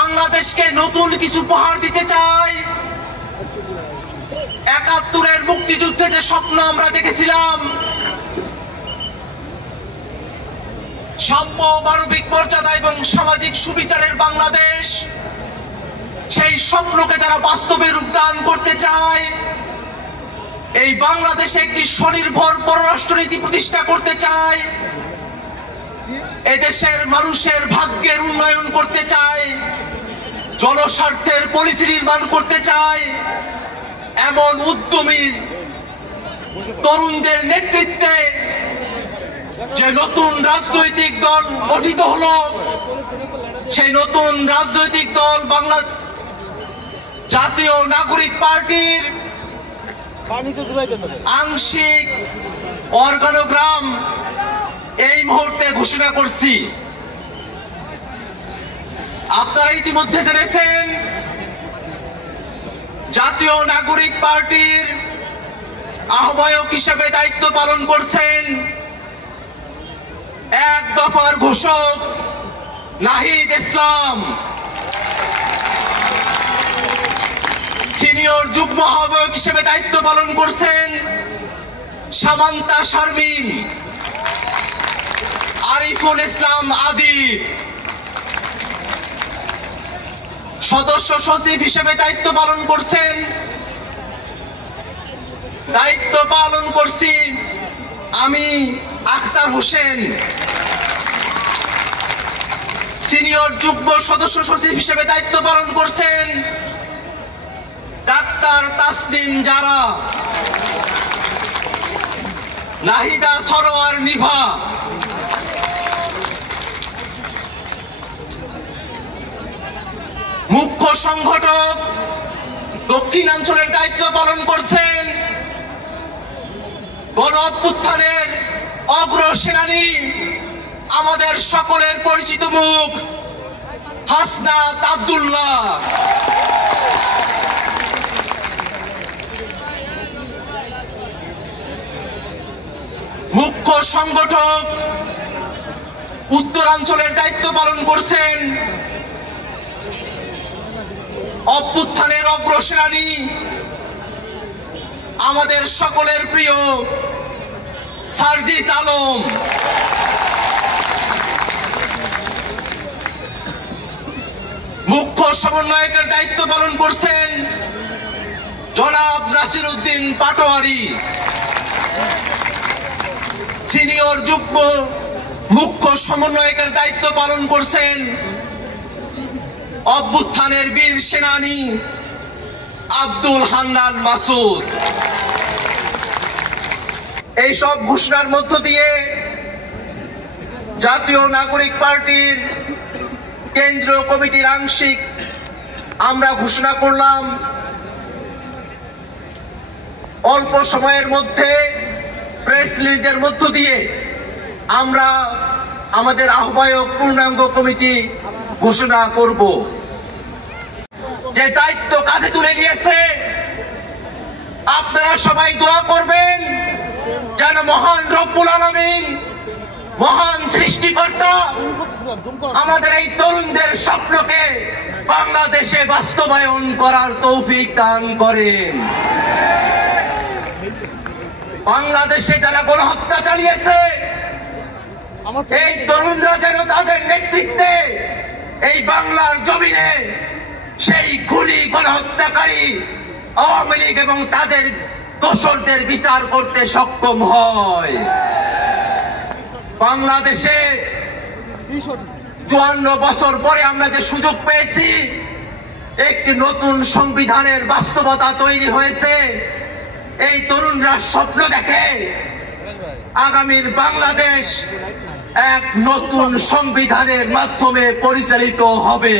বাংলাদেশকে নতুন কিছু উপহার দিতে চাই। ৭১-এর মুক্তিযুদ্ধে যে স্বপ্ন আমরা দেখেছিলাম, সাম্য, মানবিক মর্যাদা এবং সামাজিক সুবিচারের বাংলাদেশ, সেই স্বপ্নকে যারা বাস্তবে রূপদান করতে চায়, এই বাংলাদেশে একটি স্বনির্ভর পররাষ্ট্রনীতি প্রতিষ্ঠা করতে চায়, এদেশের মানুষের ভাগ্যের উন্নয়ন করতে চায়, জনস্বার্থের পলিসি নির্মাণ করতে চায়, এমন উদ্যমী তরুণদের নেতৃত্বে যে নতুন রাজনৈতিক দল গঠিত হলো, সেই নতুন রাজনৈতিক দল বাংলা জাতীয় নাগরিক পার্টির আংশিক অর্গানোগ্রাম এই মুহূর্তে ঘোষণা করছি। আপনারা ইতিমধ্যে জেনেছেন, জাতীয় নাগরিক পার্টির আহ্বায়ক হিসেবে দায়িত্ব পালন করছেন এক দফার ঘোষক নাহিদ ইসলাম। সিনিয়র যুগ্ম আহ্বায়ক হিসেবে দায়িত্ব পালন করছেন সামান্তা শারমিন। আরিফুল ইসলাম আদিব সদস্য সচিব হিসেবে দায়িত্ব পালন করছি আমি আখতার হোসেন। সিনিয়র যুগ্ম সদস্য সচিব হিসেবে দায়িত্ব পালন করছেন ডাক্তার তাসনিম জারা। নাহিদা সরোয়ার নিভা। মুখ্য সংগঠক দক্ষিণাঞ্চলের দায়িত্ব পালন করছেন গণ অভ্যুত্থানের অগ্রসেনানী, আমাদের সকলের পরিচিত মুখ হাসনাত আব্দুল্লাহ। মুখ্য সংগঠক উত্তরাঞ্চলের দায়িত্ব পালন করছেন অভ্যুত্থানের অগ্রসেনানী, আমাদের সকলের প্রিয় সার্জিস আলম। মুখ্য সমন্বয়কের দায়িত্ব পালন করছেন জনাব নাসির উদ্দিন পাটোয়ারি। সিনিয়র যুগ্ম মুখ্য সমন্বয়কের দায়িত্ব পালন করছেন অভ্যুত্থানের বীর সেনানী আব্দুল হান্নান মাসুদ। এই সব ঘোষণার মধ্য দিয়ে জাতীয় নাগরিক পার্টির কেন্দ্রীয় কমিটির আংশিক আমরা ঘোষণা করলাম অল্প সময়ের মধ্যে প্রেস রিলিজের মধ্য দিয়ে আমরা আমাদের আহ্বায়ক পূর্ণাঙ্গ কমিটি ঘোষণা করব। যে দায়িত্ব কাঁধে তুলে নিয়েছে, আপনারা সবাই দোয়া করবেন যেন মহান রব্বুল আলামিন, মহান সৃষ্টিকর্তা আমাদের এই তরুণদের স্বপ্নকে বাংলাদেশে বাস্তবায়ন করার তৌফিক দান করেন। বাংলাদেশে যারা গণহত্যা চালিয়েছে, এই তরুণরা যেন তাদের নেতৃত্বে এই বাংলার জমিনে সেই খুনি গণহত্যাকারী আওয়ামী লীগ এবং তাদের দোসরদের বিচার করতে সক্ষম হয়। বাংলাদেশে 54 বছর পরে আমরা যে সুযোগ পেয়েছি, একটি নতুন সংবিধানের বাস্তবতা তৈরি হয়েছে। এই তরুণরা স্বপ্ন দেখে আগামীর বাংলাদেশ এক নতুন সংবিধানের মাধ্যমে পরিচালিত হবে।